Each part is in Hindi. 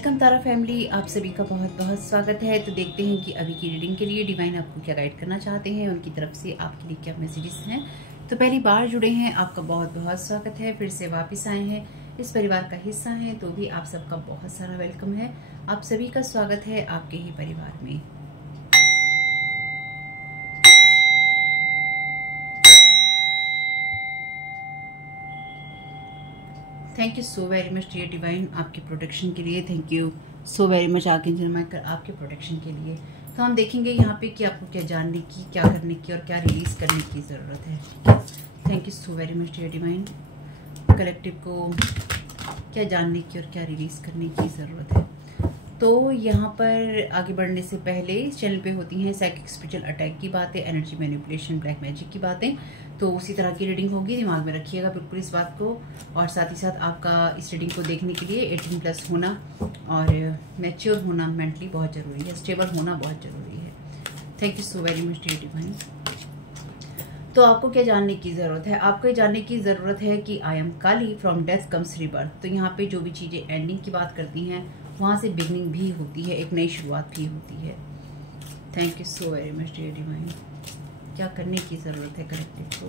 वेलकम तारा फैमिली, आप सभी का बहुत बहुत स्वागत है। तो देखते हैं कि अभी की रीडिंग के लिए डिवाइन आपको क्या गाइड करना चाहते हैं, उनकी तरफ से आपके लिए क्या मैसेजेस हैं। तो पहली बार जुड़े हैं, आपका बहुत बहुत स्वागत है। फिर से वापस आए हैं, इस परिवार का हिस्सा हैं, तो भी आप सबका बहुत सारा वेलकम है। आप सभी का स्वागत है आपके ही परिवार में। Thank you so very much dear divine आपकी प्रोटेक्शन के लिए। Thank you so very much archangel Michael आपके प्रोटेक्शन के लिए। तो हम देखेंगे यहाँ पे कि आपको क्या जानने की, क्या करने की और क्या रिलीज करने की ज़रूरत है। Thank you so very much dear divine. Collective को क्या जानने की और क्या रिलीज करने की ज़रूरत है। तो यहाँ पर आगे बढ़ने से पहले इस चैनल पे होती हैं साइकिक स्पिरिचुअल अटैक की बातें, एनर्जी मैनिपुलेशन, ब्लैक मैजिक की बातें। तो उसी तरह की रीडिंग होगी, दिमाग में रखिएगा बिल्कुल इस बात को। और साथ ही साथ आपका इस रीडिंग को देखने के लिए 18+ होना और मैच्योर होना मेंटली बहुत ज़रूरी है, स्टेबल होना बहुत ज़रूरी है। Thank you so very much dear divine. तो आपको क्या जानने की ज़रूरत है? आपको ये जानने की ज़रूरत है कि I am Kali, from death comes rebirth. तो यहाँ पे जो भी चीज़ें एंडिंग की बात करती हैं, वहाँ से बिगनिंग भी होती है, एक नई शुरुआत भी होती है। Thank you so very much dear divine. क्या करने की ज़रूरत है कलेक्टिव को?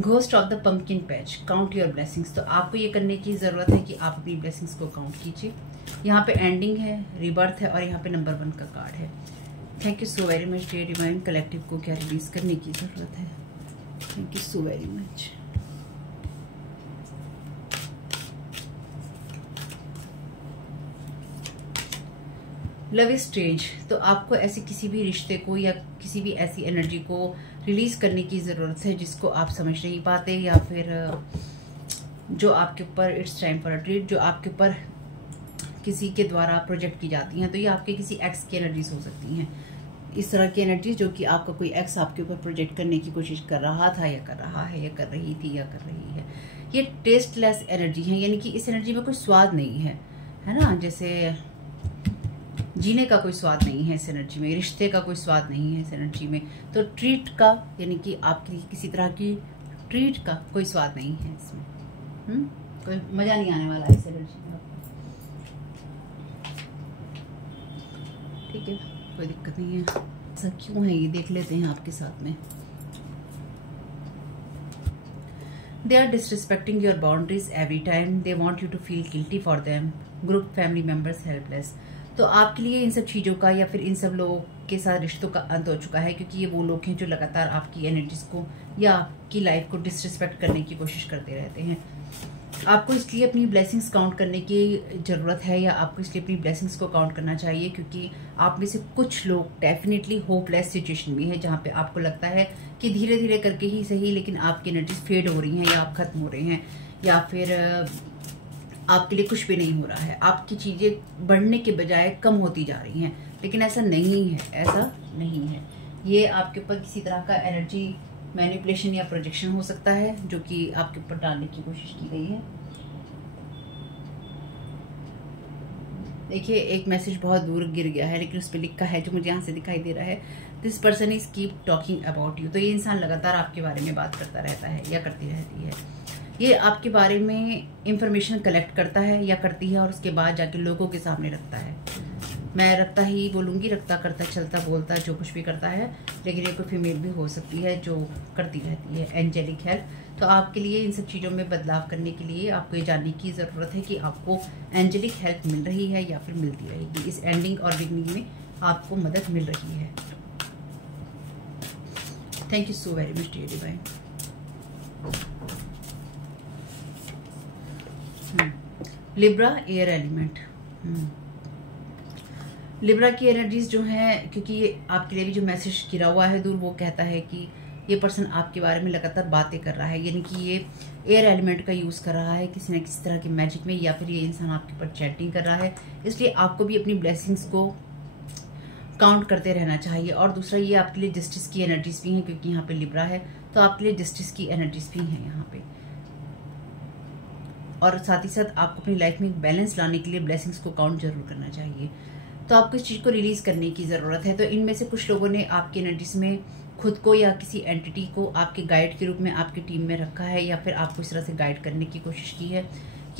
Ghost of the pumpkin patch, count your blessings. तो आपको ये करने की ज़रूरत है कि आप अपनी ब्लेसिंग्स को काउंट कीजिए। यहाँ पे एंडिंग है, रीबर्थ है और यहाँ पे नंबर 1 का कार्ड है। Thank you so very much dear divine. Collective को क्या रिलीज करने की ज़रूरत है? Thank you so very much. Love is strange. तो आपको ऐसे किसी भी रिश्ते को या किसी भी ऐसी एनर्जी को रिलीज करने की ज़रूरत है जिसको आप समझ नहीं पाते, या फिर जो आपके ऊपर it's time for a treat, जो आपके ऊपर किसी के द्वारा प्रोजेक्ट की जाती हैं। तो ये आपके किसी एक्स की एनर्जीज हो सकती हैं, इस तरह की एनर्जी जो कि आपका कोई एक्स आपके ऊपर प्रोजेक्ट करने की कोशिश कर रहा था या कर रहा है या कर रही थी या कर रही है। ये टेस्टलेस एनर्जी है, यानी कि इस एनर्जी में कोई स्वाद नहीं है ना। जैसे जीने का कोई स्वाद नहीं है इस एनर्जी में, रिश्ते का कोई स्वाद नहीं है इस एनर्जी में। तो ट्रीट का, यानी कि आपकी किसी तरह की ट्रीट का कोई स्वाद नहीं है इसमें। कोई मजा नहीं आने वाला है इस एनर्जी में आपको। ठीक है, कोई दिक्कत नहीं है। ऐसा क्यों है ये देख लेते हैं आपके साथ में। They are disrespecting your boundaries every time. They want you to feel guilty for them. Group family members helpless. तो आपके लिए इन सब चीज़ों का या फिर इन सब लोगों के साथ रिश्तों का अंत हो चुका है, क्योंकि ये वो लोग हैं जो लगातार आपकी एनर्जीज को या आपकी लाइफ को डिसरिस्पेक्ट करने की कोशिश करते रहते हैं। आपको इसलिए अपनी ब्लेसिंग्स काउंट करने की ज़रूरत है, या आपको इसलिए अपनी ब्लेसिंग्स को काउंट करना चाहिए, क्योंकि आप में से कुछ लोग डेफिनेटली होपलेस सिचुएशन में है, जहाँ पे आपको लगता है कि धीरे धीरे करके ही सही, लेकिन आपकी एनर्जीज फेड हो रही हैं या आप खत्म हो रहे हैं, या फिर आपके लिए कुछ भी नहीं हो रहा है। आपकी चीज़ें बढ़ने के बजाय कम होती जा रही हैं, लेकिन ऐसा नहीं है, ऐसा नहीं है। ये आपके ऊपर किसी तरह का एनर्जी मैनिपुलेशन या प्रोजेक्शन हो सकता है, जो कि आपके ऊपर डालने की कोशिश की गई है। देखिए, एक मैसेज बहुत दूर गिर गया है, लेकिन उस पर लिखा है, जो मुझे यहाँ से दिखाई दे रहा है, this person is keep talking about you. तो ये इंसान लगातार आपके बारे में बात करता रहता है या करती रहती है। ये आपके बारे में इंफॉर्मेशन कलेक्ट करता है या करती है, और उसके बाद जाके लोगों के सामने रखता है। मैं रखता ही बोलूँगी, रखता, करता, चलता, बोलता, जो कुछ भी करता है। लेकिन ये कोई फीमेल भी हो सकती है जो करती रहती है एंजेलिक हेल्प। तो आपके लिए इन सब चीज़ों में बदलाव करने के लिए आपको ये जानने की ज़रूरत है कि आपको एंजेलिक हेल्प मिल रही है या फिर मिलती रहेगी। इस एंडिंग और बिगनिंग में आपको मदद मिल रही है। Thank you so very much dear divine. Libra air element. Libra की एनर्जीज जो हैं, क्योंकि ये आपके लिए भी जो मैसेज गिरा हुआ है दूर, वो कहता है कि ये पर्सन आपके बारे में लगातार बातें कर रहा है, यानी कि ये एयर एलिमेंट का यूज़ कर रहा है किसी न किसी तरह के मैजिक में, या फिर ये इंसान आपके ऊपर चैटिंग कर रहा है। इसलिए आपको भी अपनी ब्लेसिंग्स को काउंट करते रहना चाहिए। और दूसरा, ये आपके लिए जस्टिस की एनर्जीज भी हैं, क्योंकि यहाँ पे लिब्रा है, तो आपके लिए जस्टिस की एनर्जीज भी हैं यहाँ पे। और साथ ही साथ आपको अपनी लाइफ में एक बैलेंस लाने के लिए ब्लेसिंग्स को काउंट जरूर करना चाहिए। तो आपको इस चीज़ को रिलीज करने की ज़रूरत है। तो इनमें से कुछ लोगों ने आपकी एनर्जीज में खुद को या किसी एंटिटी को आपके गाइड के रूप में आपकी टीम में रखा है, या फिर आपको इस तरह से गाइड करने की कोशिश की है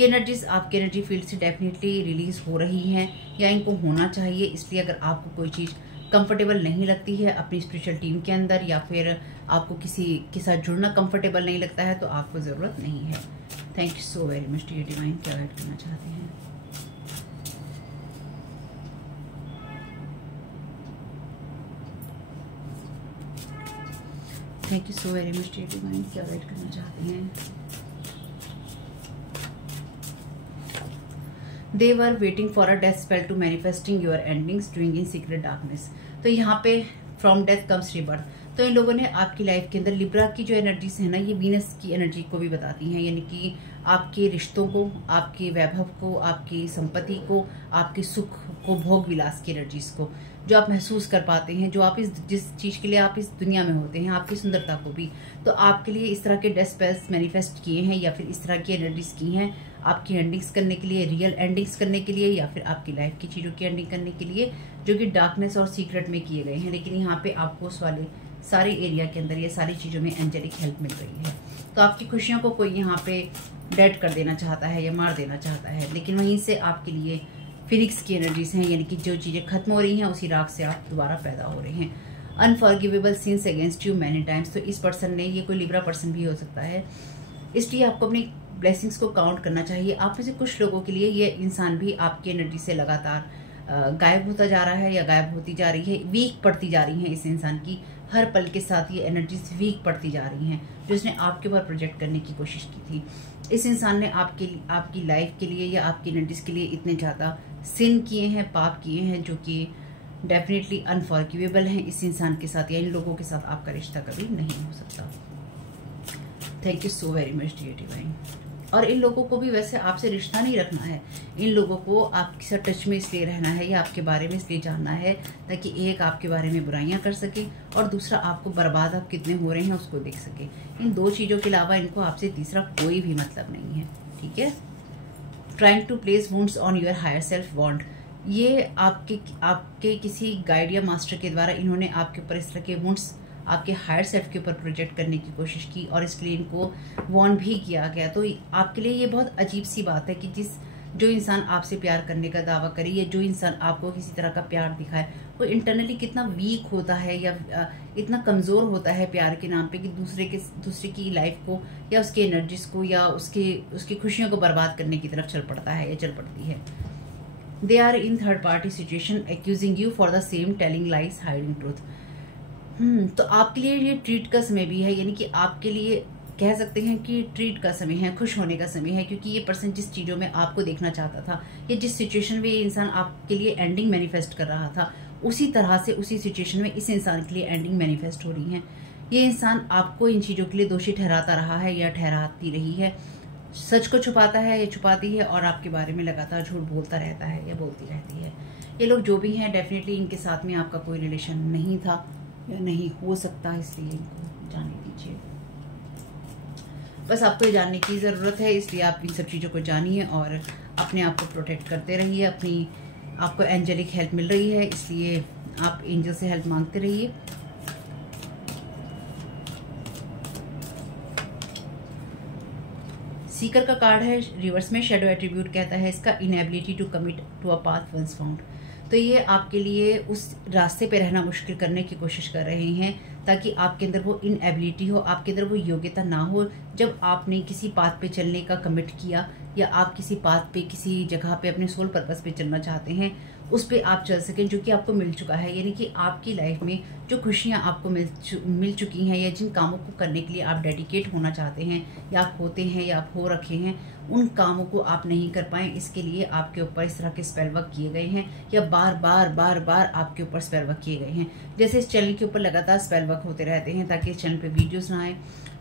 ये एनर्जीज आपके एनर्जी फील्ड से डेफिनेटली रिलीज हो रही हैं या इनको होना चाहिए। इसलिए अगर आपको कोई चीज़ कंफर्टेबल नहीं लगती है अपनी स्पिरिचुअल टीम के अंदर, या फिर आपको किसी के साथ जुड़ना कंफर्टेबल नहीं लगता है, तो आपको ज़रूरत नहीं है। Thank you so very much dear divine, क्या गाइड करना चाहते हैं। Thank you so very much dear divine, क्या गाइड करना चाहते हैं। They were waiting for a death spell to manifesting your endings doing in secret darkness। तो यहाँ पे from death comes rebirth। तो इन लोगों ने आपकी लाइफ के अंदर लिब्रा की जो एनर्जीज है ना, ये वीनस की एनर्जी को भी बताती हैं, यानी कि आपके रिश्तों को, आपके वैभव को, आपकी संपत्ति को, आपके सुख को, भोग विलास की एनर्जीज को जो आप महसूस कर पाते हैं, जो आप जिस चीज़ के लिए आप इस दुनिया में होते हैं, आपकी सुंदरता को भी, तो आपके लिए इस तरह के डेथ स्पेल्स मैनिफेस्ट किए हैं या फिर इस तरह की एनर्जीज की हैं आपकी एंडिंग्स करने के लिए, रियल एंडिंग्स करने के लिए, या फिर आपकी लाइफ की चीज़ों की एंडिंग करने के लिए, जो कि डार्कनेस और सीक्रेट में किए गए हैं। लेकिन यहाँ पे आपको उस वाले सारे एरिया के अंदर ये सारी चीज़ों में एंजेलिक हेल्प मिल रही है। तो आपकी खुशियों को कोई यहाँ पे डेड कर देना चाहता है या मार देना चाहता है, लेकिन वहीं से आपके लिए फिनिक्स की एनर्जीज हैं, यानी कि जो चीज़ें खत्म हो रही हैं उसी राग से आप दोबारा पैदा हो रहे हैं। Unforgivable since against you many times. तो इस पर्सन ने, ये कोई लिब्रा पर्सन भी हो सकता है, इसलिए आपको अपनी ब्लेसिंग्स को काउंट करना चाहिए। आप में से कुछ लोगों के लिए ये इंसान भी आपकी एनर्जी से लगातार गायब होता जा रहा है या गायब होती जा रही है, वीक पड़ती जा रही है। इस इंसान की हर पल के साथ ये एनर्जीज वीक पड़ती जा रही हैं, जो इसने आपके ऊपर प्रोजेक्ट करने की कोशिश की थी। इस इंसान ने आपकी लाइफ के लिए या आपकी एनर्जीज के लिए इतने ज़्यादा सिन किए हैं, पाप किए हैं, जो कि डेफिनेटली अनफॉरगिवेबल हैं। इस इंसान के साथ या इन लोगों के साथ आपका रिश्ता कभी नहीं हो सकता। Thank you so very much dear divine. और इन लोगों को भी वैसे आपसे रिश्ता नहीं रखना है, इन लोगों को आपके साथ टच में इसलिए रहना है या आपके बारे में इसलिए जानना है ताकि एक आपके बारे में बुराइयां कर सके और दूसरा आपको बर्बाद आप कितने हो रहे हैं उसको देख सके। इन दो चीज़ों के अलावा इनको आपसे तीसरा कोई भी मतलब नहीं है, ठीक है। Trying to place wounds on your higher self bond. ये आपके किसी गाइड या मास्टर के द्वारा इन्होंने आपके ऊपर इस तरह के वुंड्स आपके हायर सेल्फ के ऊपर प्रोजेक्ट करने की कोशिश की और इसके लिए इनको वॉर्न भी किया गया। तो आपके लिए ये बहुत अजीब सी बात है कि जो इंसान आपसे प्यार करने का दावा करे या जो इंसान आपको किसी तरह का प्यार दिखाए, वो इंटरनली कितना वीक होता है या इतना कमज़ोर होता है प्यार के नाम पे कि दूसरे की लाइफ को या उसके एनर्जीज को या उसकी खुशियों को बर्बाद करने की तरफ चल पड़ता है या चल पड़ती है। They are in third party situation accusing you for the same, telling lies, hiding truth. तो आपके लिए ये ट्रीट का समय भी है, यानी कि आपके लिए कह सकते हैं कि ट्रीट का समय है, खुश होने का समय है, क्योंकि ये पर्सन जिस चीज़ों में आपको देखना चाहता था या जिस सिचुएशन में ये इंसान आपके लिए एंडिंग मैनिफेस्ट कर रहा था, उसी तरह से उसी सिचुएशन में इस इंसान के लिए एंडिंग मैनिफेस्ट हो रही है। ये इंसान आपको इन चीज़ों के लिए दोषी ठहराता रहा है या ठहराती रही है, सच को छुपाता है या छुपाती है और आपके बारे में लगातार झूठ बोलता रहता है या बोलती रहती है। ये लोग जो भी हैं डेफिनेटली इनके साथ में आपका कोई रिलेशन नहीं था या नहीं हो सकता, इसलिए इनको जाने दीजिए। बस आपको ये जानने की ज़रूरत है, इसलिए आप इन सब चीज़ों को जानिए और अपने आप को प्रोटेक्ट करते रहिए। आपको एंजेलिक हेल्प मिल रही है, इसलिए आप एंजल से हेल्प मांगते रहिए। सीकर का कार्ड है रिवर्स में, शेडो एट्रीब्यूट कहता है इसका inability to commit to a path once found. तो ये आपके लिए उस रास्ते पे रहना मुश्किल करने की कोशिश कर रहे हैं ताकि आपके अंदर वो इनएबिलिटी हो, आपके अंदर वो योग्यता ना हो। जब आपने किसी पाथ पे चलने का कमिट किया या आप किसी पाथ पे किसी जगह पे अपने सोल पर्पस पे चलना चाहते हैं, उस पे आप चल सकें जो कि आपको मिल चुका है, यानी कि आपकी लाइफ में जो खुशियाँ आपको मिल चुकी हैं या जिन कामों को करने के लिए आप डेडिकेट होना चाहते हैं या आप होते हैं या आप हो रखे हैं, उन कामों को आप नहीं कर पाए। इसके लिए आपके ऊपर इस तरह के स्पेल वर्क किए गए हैं या बार बार आपके ऊपर स्पेल वर्क किए गए हैं। जैसे इस चैनल के ऊपर लगातार स्पेल वर्क होते रहते हैं ताकि इस चैनल पे वीडियोस ना आए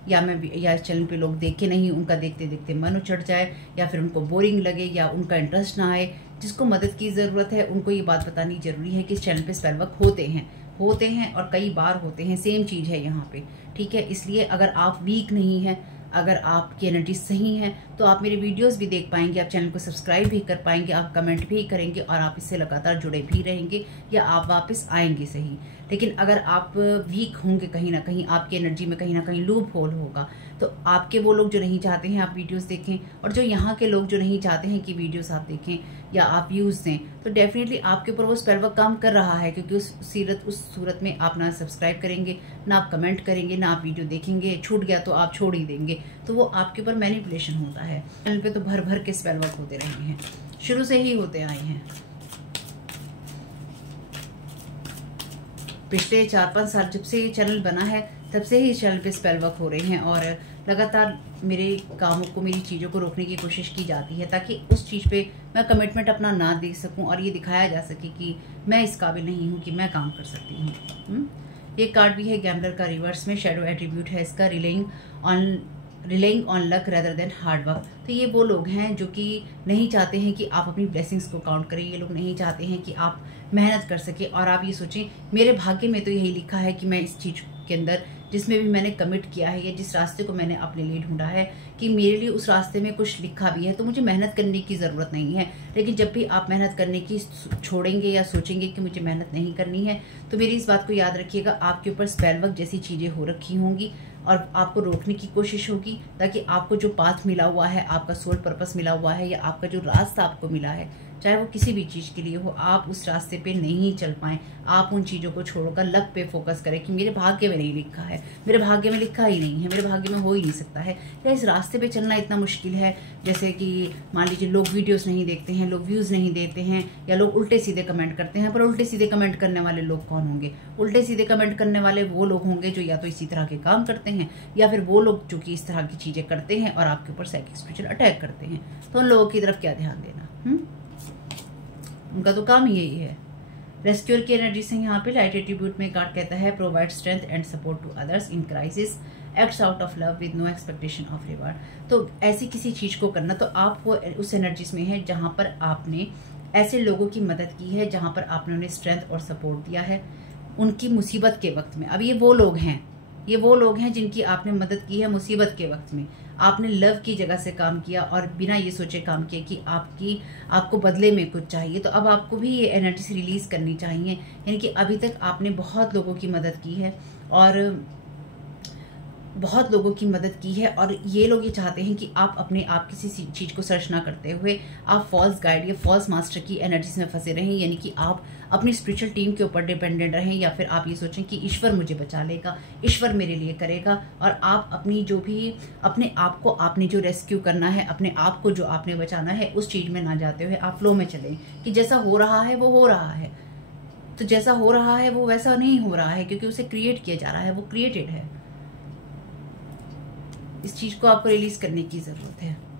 या इस चैनल पे लोग देखे नहीं, उनका देखते देखते मन उचट जाए या फिर उनको बोरिंग लगे या उनका इंटरेस्ट ना आए। जिसको मदद की ज़रूरत है उनको ये बात बतानी जरूरी है कि इस चैनल पे स्पेल वर्क होते हैं और कई बार होते हैं, सेम चीज़ है यहाँ पे, ठीक है। इसलिए अगर आप वीक नहीं हैं, अगर आपकी एनर्जी सही है तो आप मेरे वीडियोस भी देख पाएंगे, आप चैनल को सब्सक्राइब भी कर पाएंगे, आप कमेंट भी करेंगे और आप इससे लगातार जुड़े भी रहेंगे या आप वापस आएंगे सही। लेकिन अगर आप वीक होंगे कहीं ना कहीं, आपकी एनर्जी में कहीं ना कहीं लूप होल होगा, तो आपके वो लोग जो नहीं चाहते हैं आप वीडियोस देखें, और जो यहाँ के लोग जो नहीं चाहते हैं कि वीडियोस आप देखें या आप व्यूज दें, तो डेफिनेटली आपके ऊपर वो स्पेल वर्क काम कर रहा है। क्योंकि उस सूरत में आप ना सब्सक्राइब करेंगे, ना आप कमेंट करेंगे, ना आप वीडियो देखेंगे, छूट गया तो आप छोड़ ही देंगे, तो वो आपके ऊपर मैनिपुलेशन होता है। चैनल पे तो भर भर के स्पेल वर्क होते रहे हैं, शुरू से ही होते आए हैं। पिछले 4-5 साल जब से ये चैनल बना है तब से ही इस चैनल पे स्पेल वर्क हो रहे हैं, और लगातार मेरे कामों को, मेरी चीज़ों को रोकने की कोशिश की जाती है ताकि उस चीज़ पे मैं कमिटमेंट अपना ना दे सकूं और ये दिखाया जा सके कि मैं इस काबिल नहीं हूं कि मैं काम कर सकती हूं। ये कार्ड भी है गैम्बलर का, रिवर्स में शैडो एट्रीब्यूट है इसका, relying on luck rather than hard work. तो ये वो लोग हैं जो कि नहीं चाहते हैं कि आप अपनी ब्लेसिंग्स को काउंट करें, ये लोग नहीं चाहते हैं कि आप मेहनत कर सके, और आप ये सोचें मेरे भाग्य में तो यही लिखा है कि मैं इस चीज़ के अंदर जिसमें भी मैंने कमिट किया है या जिस रास्ते को मैंने अपने लिए ढूंढा है कि मेरे लिए उस रास्ते में कुछ लिखा भी है, तो मुझे मेहनत करने की ज़रूरत नहीं है। लेकिन जब भी आप मेहनत करने की छोड़ेंगे या सोचेंगे कि मुझे मेहनत नहीं करनी है, तो मेरी इस बात को याद रखिएगा, आपके ऊपर स्पेल वर्क जैसी चीज़ें हो रखी होंगी और आपको रोकने की कोशिश होगी, ताकि आपको जो पाथ मिला हुआ है, आपका सोल पर्पस मिला हुआ है या आपका जो रास्ता आपको मिला है, चाहे वो किसी भी चीज़ के लिए हो, आप उस रास्ते पे नहीं चल पाएं। आप उन चीज़ों को छोड़कर लक पे फोकस करें कि मेरे भाग्य में नहीं लिखा है, मेरे भाग्य में लिखा ही नहीं है, मेरे भाग्य में हो ही नहीं सकता है, या इस रास्ते पे चलना इतना मुश्किल है। जैसे कि मान लीजिए लोग वीडियोस नहीं देखते हैं, लोग व्यूज़ नहीं देते हैं, या लोग उल्टे सीधे कमेंट करते हैं। पर उल्टे सीधे कमेंट करने वाले लोग कौन होंगे? उल्टे सीधे कमेंट करने वाले वो लोग होंगे जो या तो इसी तरह के काम करते हैं, या फिर वो लोग जो कि इस तरह की चीज़ें करते हैं और आपके ऊपर साइकिक स्पिरिचुअल अटैक करते हैं। तो उन लोगों की तरफ क्या ध्यान देना, उनका तो काम ही यही है। रेस्क्यूअर की एनर्जी से यहाँ पे लाइट एट्रीब्यूट में कार्ड कहता है provide strength and support to others in crisis, acts out of love with no expectation of reward. तो ऐसी किसी चीज को करना, तो आप वो उस एनर्जीज में है जहां पर आपने ऐसे लोगों की मदद की है, जहां पर आपने उन्हें स्ट्रेंथ और सपोर्ट दिया है उनकी मुसीबत के वक्त में। अब ये वो लोग हैं जिनकी आपने मदद की है मुसीबत के वक्त में। आपने लव की जगह से काम किया और बिना ये सोचे काम किया कि आपको बदले में कुछ चाहिए, तो अब आपको भी ये एनर्जी से रिलीज करनी चाहिए। यानी कि अभी तक आपने बहुत लोगों की मदद की है और ये लोग ये चाहते हैं कि आप अपने आप किसी चीज को सर्च ना करते हुए आप फॉल्स गाइड या फॉल्स मास्टर की एनर्जीज में फंसे रहें, यानी कि आप अपनी स्पिरिचुअल टीम के ऊपर डिपेंडेंट रहें, या फिर आप ये सोचें कि ईश्वर मुझे बचा लेगा, ईश्वर मेरे लिए करेगा, और आप अपनी जो भी अपने आप को आपने जो रेस्क्यू करना है, अपने आप को जो आपने बचाना है, उस चीज में ना जाते हुए आप फ्लो में चलें कि जैसा हो रहा है वो हो रहा है। तो जैसा हो रहा है वो वैसा नहीं हो रहा है, क्योंकि उसे क्रिएट किया जा रहा है, वो क्रिएटेड है। इस चीज को आपको रिलीज करने की जरूरत है।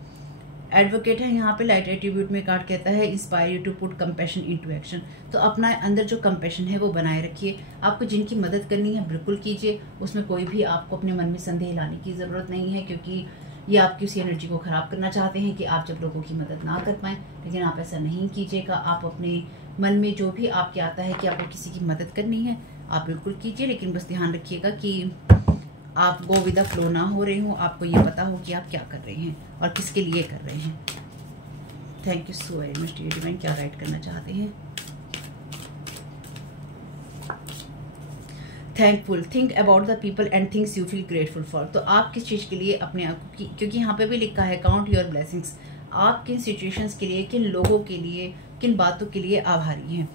एडवोकेट है यहाँ पे, लाइट एट्रीब्यूट में कार्ड कहता है inspire you to put compassion into action. तो अपना अंदर जो कंपैशन है वो बनाए रखिए। आपको जिनकी मदद करनी है बिल्कुल कीजिए, उसमें कोई भी आपको अपने मन में संदेह लाने की जरूरत नहीं है, क्योंकि ये आपकी उसी एनर्जी को खराब करना चाहते हैं कि आप जब लोगों की मदद ना कर पाए। लेकिन आप ऐसा नहीं कीजिएगा। आप अपने मन में जो भी आपके आता है कि आपको किसी की मदद करनी है, आप बिल्कुल कीजिए, लेकिन बस ध्यान रखिएगा कि आप गो विद द फ्लो ना हो रहे हो, आपको ये पता हो कि आप क्या कर रहे हैं और किसके लिए कर रहे हैं। Thank you so very much dear divine. क्या राइट करना चाहते हैं? Thankful, think about the people and things you feel grateful for. तो आप किस चीज़ के लिए अपने आप को, क्योंकि यहाँ पे भी लिखा है काउंट योर ब्लेसिंग्स, आप किन सिचुएशंस के लिए, किन लोगों के लिए, किन बातों के लिए आभारी हैं।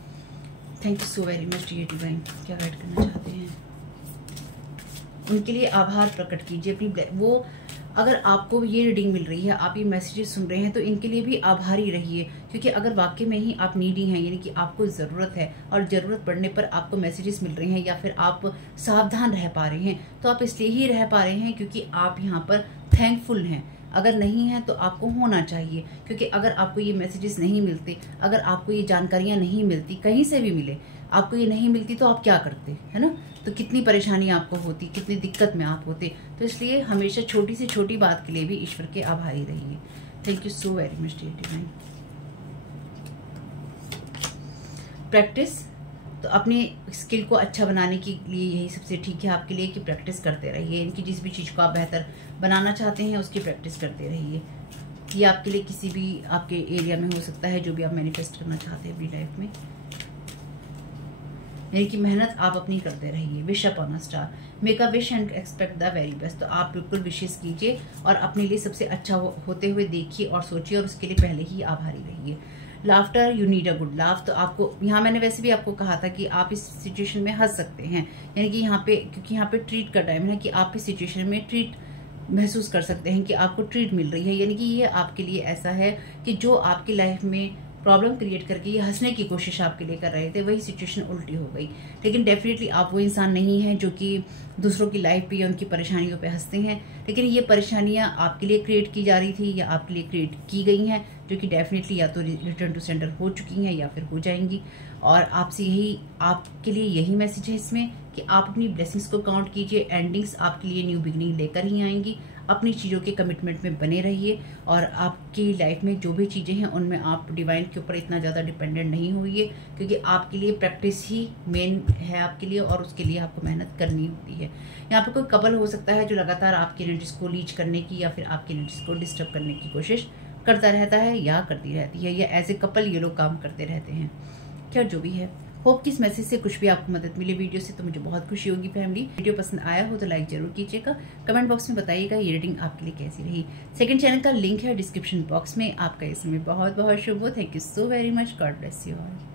Thank you so very much dear divine. क्या राइट करना चाहते हैं? उनके लिए आभार प्रकट कीजिए अपनी। वो अगर आपको ये रीडिंग मिल रही है, आप ये मैसेजेस सुन रहे हैं, तो इनके लिए भी आभारी रहिए, क्योंकि अगर वाकई में ही आप नीडी हैं, यानी कि आपको ज़रूरत है और ज़रूरत पड़ने पर आपको मैसेजेस मिल रहे हैं या फिर आप सावधान रह पा रहे हैं, तो आप इसलिए ही रह पा रहे हैं क्योंकि आप यहाँ पर थैंकफुल हैं। अगर नहीं है तो आपको होना चाहिए, क्योंकि अगर आपको ये मैसेजेस नहीं मिलते, अगर आपको ये जानकारियाँ नहीं मिलती, कहीं से भी मिले, आपको ये नहीं मिलती तो आप क्या करते, है ना? तो कितनी परेशानी आपको होती, कितनी दिक्कत में आप होते। तो इसलिए हमेशा छोटी से छोटी बात के लिए भी ईश्वर के आभारी रहिए। Thank you so very much dear divine. Practice तो अपने स्किल को अच्छा बनाने के लिए यही सबसे ठीक है आपके लिए कि प्रैक्टिस करते रहिए। इनकी जिस भी चीज़ को आप बेहतर बनाना चाहते हैं उसकी प्रैक्टिस करते रहिए। ये आपके लिए किसी भी आपके एरिया में हो सकता है, जो भी आप मैनिफेस्ट करना चाहते हैं अपनी लाइफ में, यानी कि मेहनत आप अपनी करते रहिए। Wish upon a star, make a wish and expect the very best. तो आप बिल्कुल विशेष कीजिए और अपने लिए सबसे अच्छा होते हुए देखिए और सोचिए, और उसके लिए पहले ही आभारी रहिए। Laughter, you need a good laugh. तो आपको यहाँ मैंने वैसे भी आपको कहा था कि आप इस सिचुएशन में हंस सकते हैं, यानी कि यहाँ पे, क्योंकि यहाँ पे ट्रीट का टाइम है कि आप इस सिचुएशन में ट्रीट महसूस कर सकते हैं कि आपको ट्रीट मिल रही है, यानी कि ये आपके लिए ऐसा है कि जो आपकी लाइफ में प्रॉब्लम क्रिएट करके ये हंसने की कोशिश आपके लिए कर रहे थे, वही सिचुएशन उल्टी हो गई। लेकिन डेफिनेटली आप वो इंसान नहीं हैं जो कि दूसरों की लाइफ पे या उनकी परेशानियों पे हंसते हैं, लेकिन ये परेशानियां आपके लिए क्रिएट की जा रही थी या आपके लिए क्रिएट की गई हैं, जो कि डेफिनेटली या तो रिटर्न टू सेंडर हो चुकी हैं या फिर हो जाएंगी। और आपसे यही, आपके लिए यही मैसेज है इसमें कि आप अपनी ब्लेसिंग्स को काउंट कीजिए। एंडिंग्स आपके लिए न्यू बिगनिंग लेकर ही आएंगी। अपनी चीज़ों के कमिटमेंट में बने रहिए और आपकी लाइफ में जो भी चीज़ें हैं उनमें आप डिवाइन के ऊपर इतना ज़्यादा डिपेंडेंट नहीं होइए, क्योंकि आपके लिए प्रैक्टिस ही मेन है आपके लिए और उसके लिए आपको मेहनत करनी होती है। यहाँ पर कोई कपल हो सकता है जो लगातार आपकी एनर्जीज को लीच करने की या फिर आपकी एनर्जीज को डिस्टर्ब करने की कोशिश करता रहता है या करती रहती है, या एज ए कपल ये लोग काम करते रहते हैं। क्या जो भी है, होप कि इस मैसेज से कुछ भी आपको मदद मिले वीडियो से, तो मुझे बहुत खुशी होगी। फैमिली, वीडियो पसंद आया हो तो लाइक जरूर कीजिएगा। कमेंट बॉक्स में बताइएगा ये रीडिंग आपके लिए कैसी रही। सेकंड चैनल का लिंक है डिस्क्रिप्शन बॉक्स में। आपका इस समय बहुत बहुत शुभ हो। Thank you so very much. God bless you all.